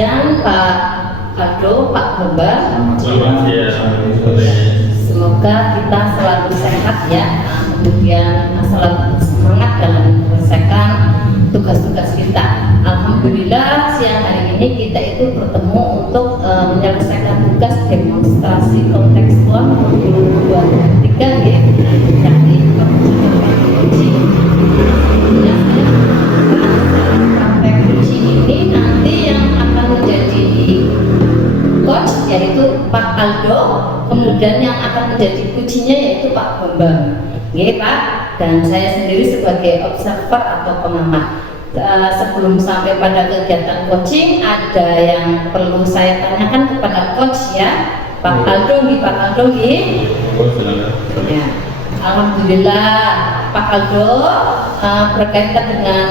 siang Pak Aldo, Pak Bambang. Selamat siang. Semoga kita selalu sehat ya, kemudian selalu semangat dalam menyelesaikan tugas-tugas kita. Alhamdulillah siang hari ini kita itu bertemu untuk menyelesaikan tugas demonstrasi kontekstual 2023 ya, yakni praktek uji ini nanti yang akan menjadi coach yaitu Pak Aldo, kemudian yang akan menjadi ujinya yaitu Pak Bambang. Oke Pak, dan saya sendiri sebagai observer atau pengamat. Sebelum sampai pada kegiatan coaching, ada yang perlu saya tanyakan kepada coach ya, Pak Aldo, Pak Aldo ya. Alhamdulillah Pak Aldo, berkaitan dengan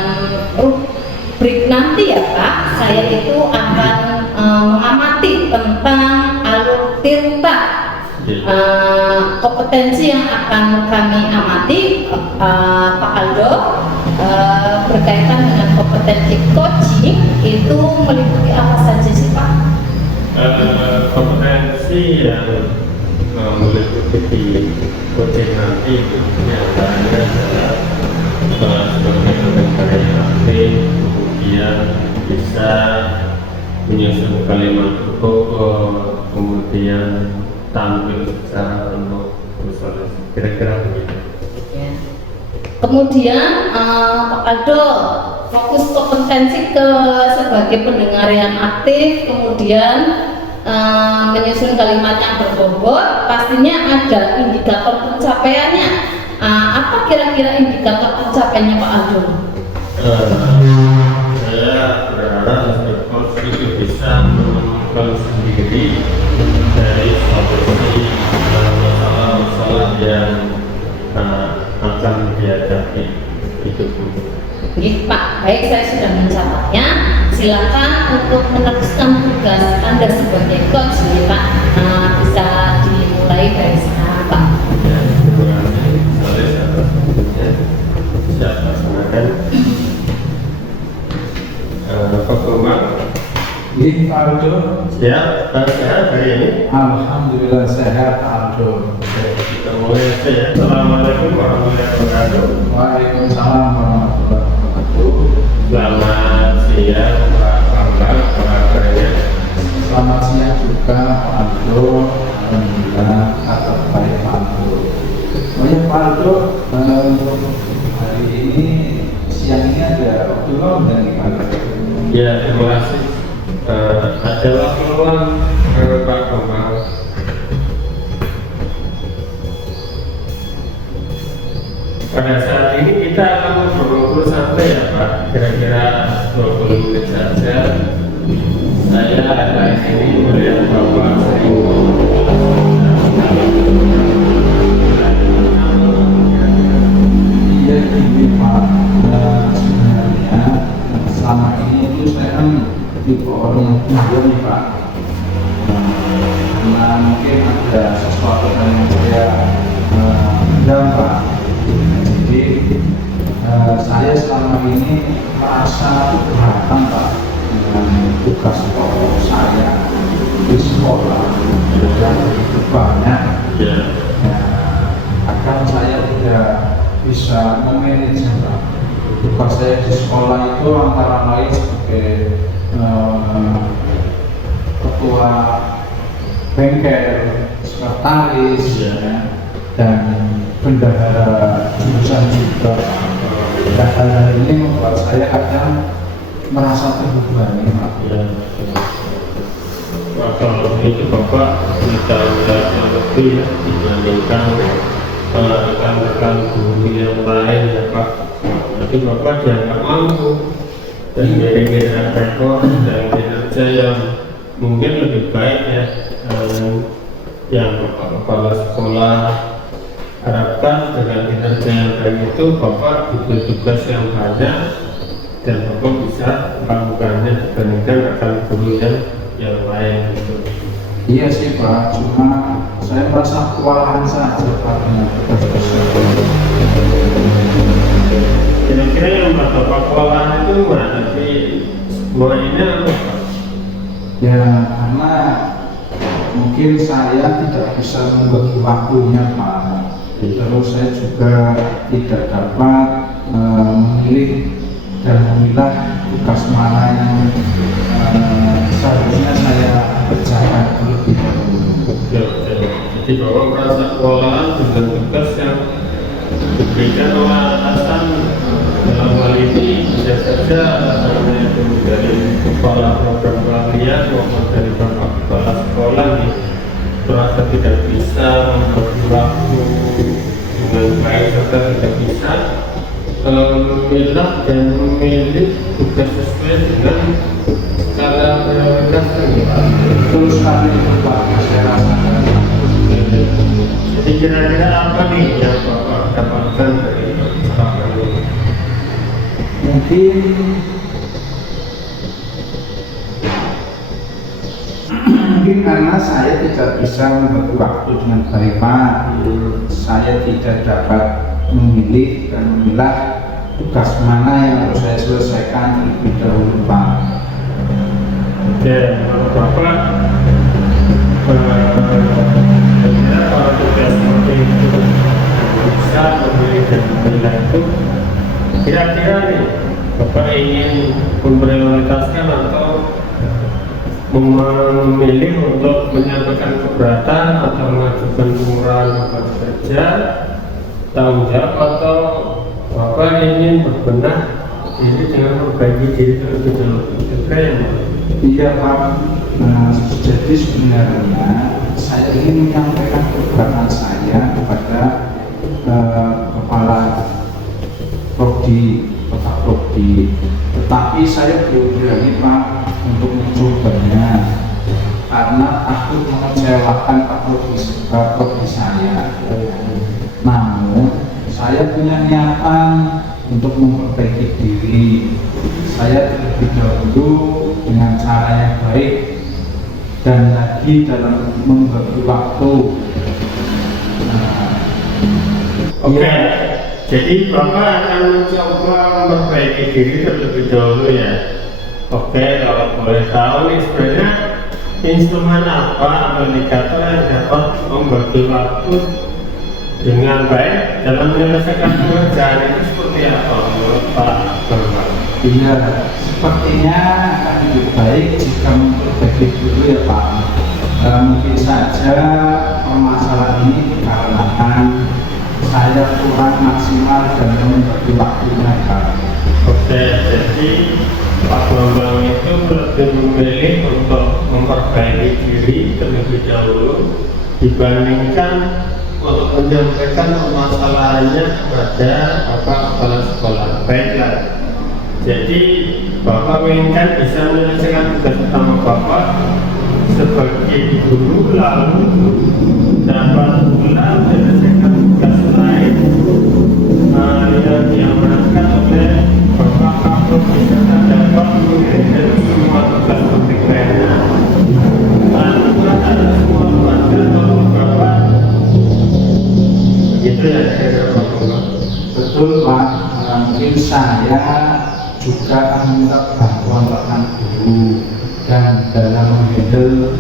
rubrik nanti ya Pak, saya itu akan mengamati tentang alur tirta. Kompetensi yang akan kami amati Pak Aldo berkaitan dengan kompetensi coaching itu meliputi apa saja sih Pak? Kompetensi yang meliputi di coaching nanti antaranya adalah sebagai pendengar yang aktif, kemudian bisa menyusun kalimat utuh, kemudian tampil secara penuh, kira-kira begitu. Ya. Kemudian Pak Aldo fokus kompetensi ke sebagai pendengar yang aktif, kemudian menyusun kalimat yang berbobot, pastinya ada indikator pencapaiannya. Apa kira-kira indikator pencapaiannya Pak Aldo? Saya berharap coach itu bisa menemukan sendiri dari solusi masalah-masalah yang akan dihadapi itu. Pak, baik, saya sudah mencatatnya. Silakan untuk meneruskan tugas Anda sebagai coach nih Pak. Bisa dimulai dari sekarang Pak. Ya, terima kasih. Siap laksanakan. Pak Bambang. Pak Aldo. Siap, sehat hari ini. Alhamdulillah sehat Aldo. Kita mulai saja. Assalamualaikum warahmatullahi wabarakatuh. Waalaikumsalam warahmatullahi wabarakatuh. Selamat siang Pak Bambang, apa kabarnya? Selamat siang juga Pak Aldo. Alhamdulillah kabar baik Pak Aldo. Oh ya Pak Aldo, hari ini siang ini ada waktu luang dan gimana? Ya, terima kasih. Ada waktu luang Pak Bambang. Pada saat ini kita akan ngobrol santai ya Pak, kira-kira 20 menit saja. Saya ada di sini melihat Bapak sering Iya gini Pak, sebenarnya selama ini itu saya kan tipe orang yang tua nih Pak. Karena mungkin ada sesuatu yang saya pendam Pak. Jadi saya selama ini merasa keberatan Pak dengan tugas pokok saya di sekolah sudah begitu banyak. ya. Akan saya tidak bisa memanage Pak. Tugas saya di sekolah itu antara lain sebagai ketua bengkel, sekretaris, dan bendahara jurusan juga. Dan hal ini membuat saya kadang merasa terbebani Pak. Ya. Wah, kalau itu Bapak bisa yang lebih ya, dibandingkan rekan-rekan guru yang lain ya Pak. Nanti Bapak dianggap mampu dan kira-kira rekor dan kinerja yang mungkin lebih baik ya, yang Bapak kepala sekolah harapkan dengan kinerja yang baik itu Bapak diberi tugas yang banyak dan Bapak bisa melakukannya dibandingkan rekan guru yang lain gitu. Iya sih Pak, cuma saya merasa kewalahan saja Pak dengan tugas-tugas saya. Kira-kira yang membuat Bapak kewalahan itu mana? Tapi mulainya apa Pak? Ya karena mungkin saya tidak bisa membagi waktunya Pak. Terus saya juga tidak dapat memilih dan memilah tugas mana yang seharusnya saya kerjakan terlebih dahulu. Jadi bahwa merasa kewalahan dengan tugas yang diberikan oleh atasan dalam hal ini bisa saja atasannya itu dari kepala program pelatihan maupun dari bapak kepala sekolah nih merasa tidak bisa membagi waktu dengan baik serta tidak bisa memilah dan memilih tugas sesuai dengan skala prioritas yang Betul sekali itu Pak, saya rasakan. Jadi kira-kira apa nih yang Bapak dapatkan dari percakapan ini? Mungkin karena saya tidak bisa membagi waktu dengan baik Pak. Saya tidak dapat memilih dan memilah tugas mana yang harus saya selesaikan terlebih dahulu Pak. Dan menurut Bapak kira kalau tugas seperti itu bisa memilih dan memilah itu kira-kira nih Bapak ingin memprioritaskan atau memilih untuk menyampaikan keberatan atau mengajukan pengurangan beban kerja tanggung jawab atau Bapak ingin berbenah diri dengan memperbaiki diri terlebih dahulu? Iya Pak. Nah, jadi sebenarnya saya ingin menyampaikan keberatan saya kepada kepala prodi, Pak Prodi. Tetapi saya belum berani Pak untuk mencobanya karena takut mengecewakan Pak Prodi saya. Namun saya punya niatan untuk memperbaiki diri. Saya terlebih dahulu dengan cara yang baik dan lagi dalam membagi waktu. Oke, jadi Bapak akan mencoba memperbaiki diri terlebih dahulu ya. Oke, kalau boleh tahu nih sebenarnya instrumen apa atau indikator yang dapat membagi waktu dengan baik dalam menyelesaikan pekerjaan itu seperti apa menurut Pak Bambang? Iya, sepertinya akan lebih baik jika memperbaiki dulu ya Pak. Mungkin saja permasalahan ini dikarenakan saya kurang maksimal dan membagi waktunya Pak. Oke, jadi Pak Bambang itu lebih memilih untuk memperbaiki diri terlebih dahulu dibandingkan untuk menyampaikan permasalahannya kepada Bapak Kepala Sekolah. Baiklah, jadi Bapak menginginkan bisa menyelesaikan tugas utama Bapak sebagai guru, lalu dapat pula menyelesaikan tugas lain yang diamanatkan oleh Bapak Kapolri bisa dapat mengerjakan semua tugas penting lainnya tanpa ada semua perhatian dari Bapak. Begitu ya kira-kira Bapak? Betul Pak. Mungkin saya juga akan minta bantuan rekan guru dan dalam menghandle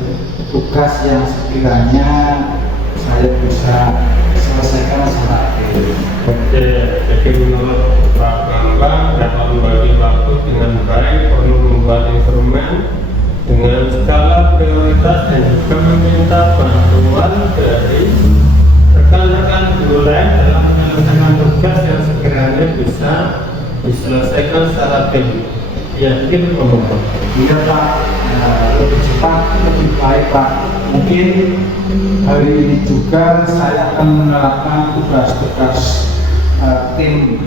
tugas yang sekiranya saya bisa selesaikan secara akhir. Oke, jadi menurut Pak Bambang dapat membagi waktu dengan baik perlu membuat instrumen dengan skala prioritas dan juga meminta bantuan dari rekan-rekan guru lain dalam menyelesaikan tugas yang sekiranya bisa diselesaikan secara tim. Ya, gitu Bapak. Iya Pak, lebih cepat lebih baik Pak. Mungkin hari ini juga saya akan menerapkan tugas-tugas tim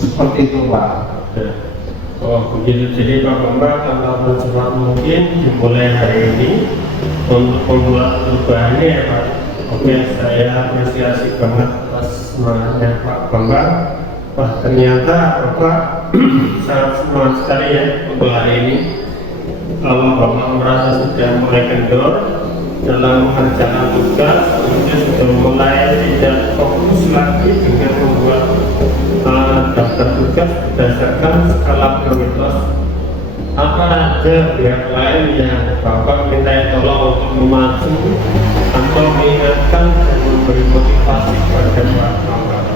seperti itu Pak. Oh begitu, jadi Pak Bambang akan secepat mungkin dimulai hari ini untuk membuat perubahannya ya Pak. Oke, saya apresiasi banget atas semangatnya Pak Bambang. Wah, ternyata Bapak sangat semangat sekali ya untuk hari ini. Kalau Bapak merasa sudah mulai kendor dalam mengerjakan tugas, kemudian sudah mulai tidak fokus lagi dengan membuat daftar tugas berdasarkan skala prioritas apa ada pihak lain yang Bapak minta tolong untuk memacu atau mengingatkan dan memberi motivasi kepada Pak Bambang?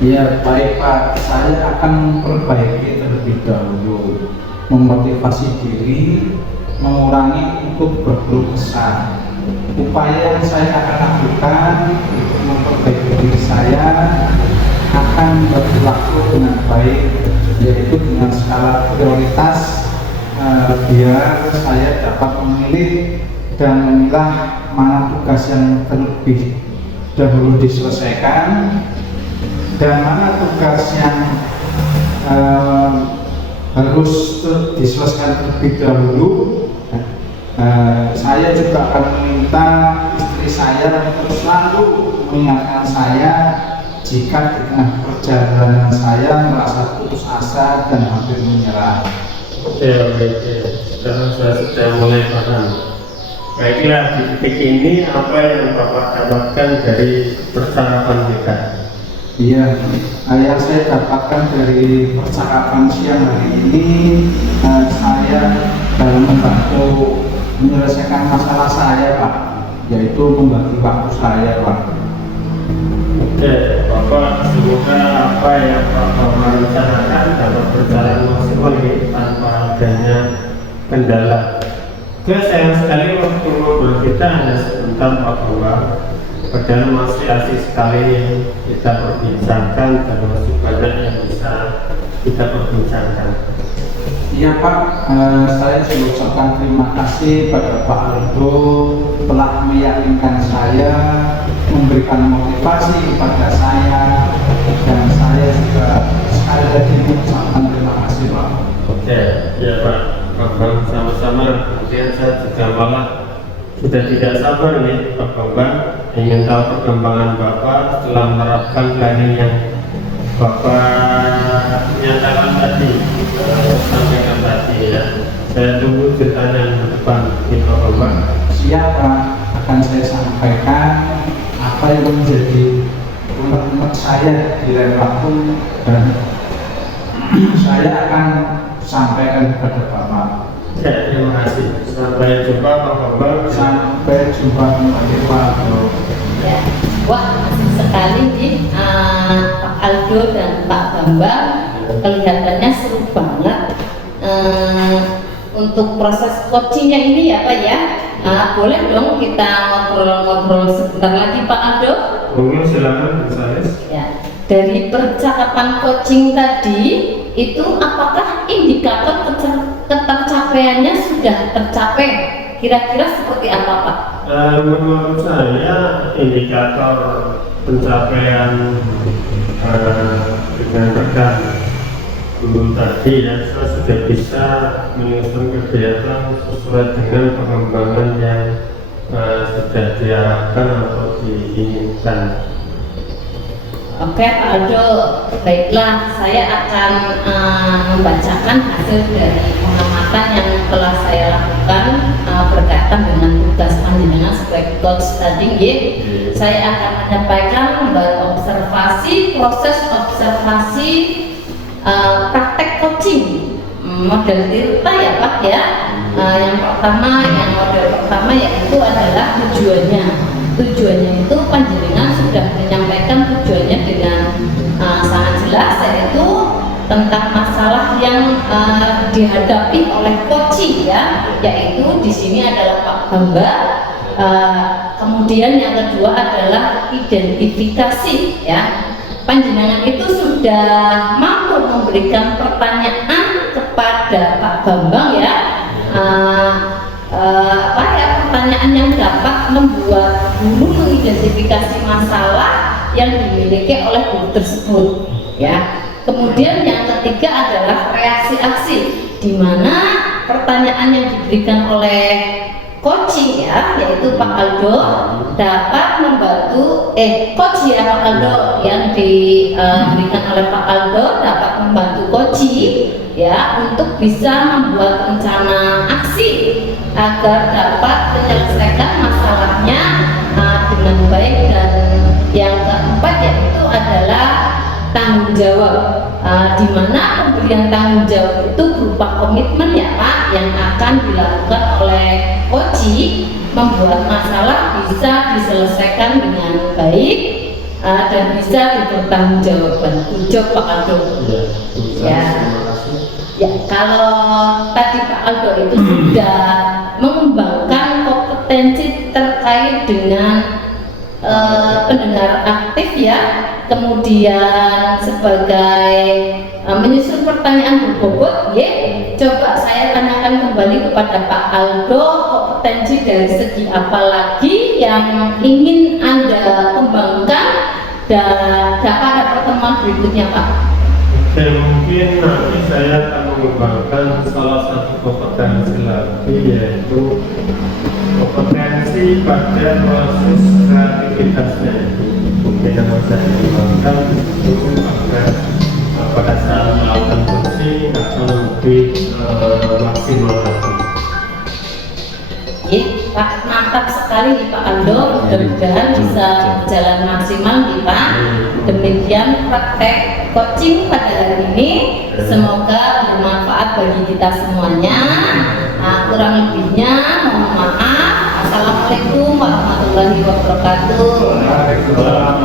Ya baik Pak, saya akan memperbaiki terlebih dahulu, memotivasi diri, mengurangi untuk berkeluh kesah. Upaya yang saya akan lakukan untuk memperbaiki diri saya akan berlaku dengan baik, yaitu dengan skala prioritas, biar saya dapat memilih dan memilah mana tugas yang terlebih dahulu diselesaikan dan mana tugas yang harus diselesaikan terlebih dahulu. Saya juga akan meminta istri saya untuk selalu mengingatkan saya jika di tengah perjalanan saya merasa putus asa dan hampir menyerah. Oke. Sekarang saya sudah mulai paham. Baiklah, di titik ini apa yang Bapak dapatkan dari percakapan kita? Iya, yang saya dapatkan dari percakapan siang hari ini, saya dalam membantu menyelesaikan masalah saya, Pak, yaitu membagi waktu saya, Pak. Oke, Bapak, semoga apa yang Bapak rencanakan dapat berjalan maksimal tanpa adanya kendala. Oke, sayang sekali waktu ngobrol kita hanya sebentar Pak Bambang. Padahal masih asik sekali yang kita perbincangkan dan masih banyak yang bisa kita perbincangkan. Iya Pak, saya juga ucapkan terima kasih pada Pak Aldo telah meyakinkan saya, memberikan motivasi kepada saya, dan saya juga sekali lagi mengucapkan terima kasih Pak. Oke, ya Pak Bambang, sama-sama. Kemudian saya juga malah sudah tidak sabar nih Pak Bambang, ingin tahu perkembangan Bapak setelah menerapkan planning yang Bapak nyatakan tadi, sampaikan tadi ya. Saya tunggu ceritanya yang depan di Pak Bambang. Siapa akan saya sampaikan apa yang menjadi unek-unek saya di lain waktu, dan saya akan sampaikan kepada Bapak. Ya, terima kasih. Sampai jumpa Pak Bambang. Sampai jumpa kembali Pak Aldo. Ya. Wah, asik sekali nih Pak Aldo dan Pak Bambang, kelihatannya seru banget. Untuk proses coachingnya ini ya Pak ya, boleh dong kita ngobrol-ngobrol sebentar lagi Pak Aldo? Mungkin silakan Bu Salis. Ya, dari percakapan coaching tadi itu apakah indikator ketercapaiannya sudah tercapai? Kira-kira seperti apa Pak? Menurut saya indikator pencapaian dengan rekan dulu tadi ya, saya sudah bisa menyusun kegiatan sesuai dengan pengembangan yang sudah diarahkan atau diinginkan. Oke Pak Aldo, baiklah, saya akan membacakan hasil dari pengamatan yang telah saya lakukan berkaitan dengan tugas panjenengan sebagai coach tadi. Saya akan menyampaikan observasi, proses observasi praktek coaching model Tirta ya Pak ya. Yang model pertama yaitu adalah tujuannya. Tujuannya itu panjenengan sudah menyampaikan tujuannya dengan sangat jelas, yaitu tentang masalah yang dihadapi oleh coaching ya, yaitu di sini adalah Pak Bambang. Kemudian yang kedua adalah identifikasi ya. Panjenengan itu sudah mampu memberikan pertanyaan kepada Pak Bambang ya. Pertanyaan yang dapat membuat guru mengidentifikasi masalah yang dimiliki oleh guru tersebut ya. Kemudian yang ketiga adalah reaksi aksi, di mana pertanyaan yang diberikan oleh coaching ya, yaitu Pak Aldo dapat membantu coach ya Pak Aldo, yang diberikan oleh Pak Aldo dapat membantu coaching ya untuk bisa membuat rencana aksi agar dapat menyelesaikan masalahnya dengan baik. Dan yang keempat yaitu adalah tanggung jawab, di mana pemberian tanggung jawab itu berupa komitmen ya Pak yang akan dilakukan oleh Koji membuat masalah bisa diselesaikan dengan baik dan bisa dipertanggungjawabkan. Ucap Pak Aldo. Ya. Ya, kalau tadi Pak Aldo itu sudah mengembangkan kompetensi terkait dengan pendengar aktif ya, kemudian sebagai menyusun pertanyaan berbobot, ya, coba saya tanyakan kembali kepada Pak Aldo, kompetensi dari segi apa lagi yang ingin Anda kembangkan dan pada pertemuan berikutnya Pak? Dan mungkin nanti saya akan mengembangkan salah satu kompetensi lagi, yaitu kompetensi pada proses kreativitasnya. Mungkin yang saya kembangkan itu agar pada saat melakukan coaching akan lebih maksimal lagi. Pak, mantap sekali nih Pak Aldo, mudah-mudahan bisa berjalan maksimal nih Pak. Demikian praktek coaching pada hari ini, semoga bermanfaat bagi kita semuanya. Kurang lebihnya mohon maaf. Assalamualaikum warahmatullahi wabarakatuh. Waalaikumsalam.